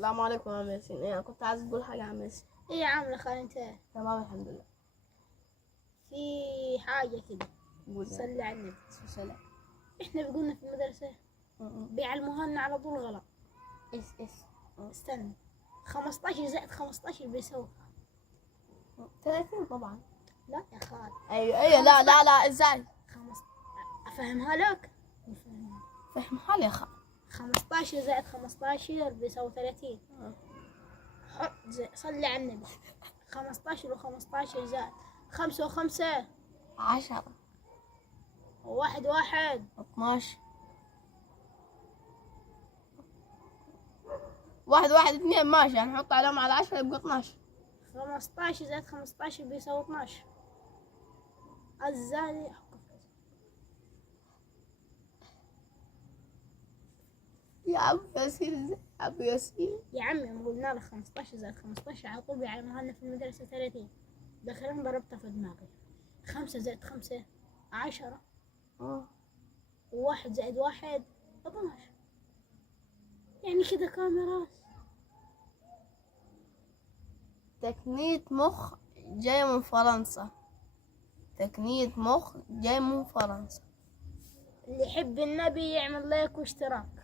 السلام عليكم يا عم ياسين. ايه، انا كنت عايز اقول حاجه يا عم ياسين. ايه يا عم خال انت؟ تمام الحمد لله. في حاجة كده. قول يعني. صلي على النبي. سلام. احنا بيقولنا في المدرسة بيعلموها لنا على طول غلط. اس استنى، 15 زائد 15 بيساوي 30 طبعا. لا يا خال. ايوه لا ازاي؟ افهمها لك. نفهمها. فهمها لي يا خال. 15 زائد 15 بيساوي 30. حط صلي على النبي. 15 و15 زائد 5 و5 10 و1 12 1 2 ماشي، هنحط عليهم على 10 يبقى 12. 15 زائد 15 بيساوي 12. الزاني يا عم ياسين ازاي يا عم ياسين؟ يا عمي ما قلنا لك 15 زائد 15 على طول بيعلموها لنا في المدرسة 30. دخلنا ضربتها في دماغي. 5 زائد 5 10. وواحد زائد 1 12. يعني كده كام يا راس؟ تقنية مخ جاي من فرنسا. تقنية مخ جاي من فرنسا. اللي يحب النبي يعمل لايك واشتراك.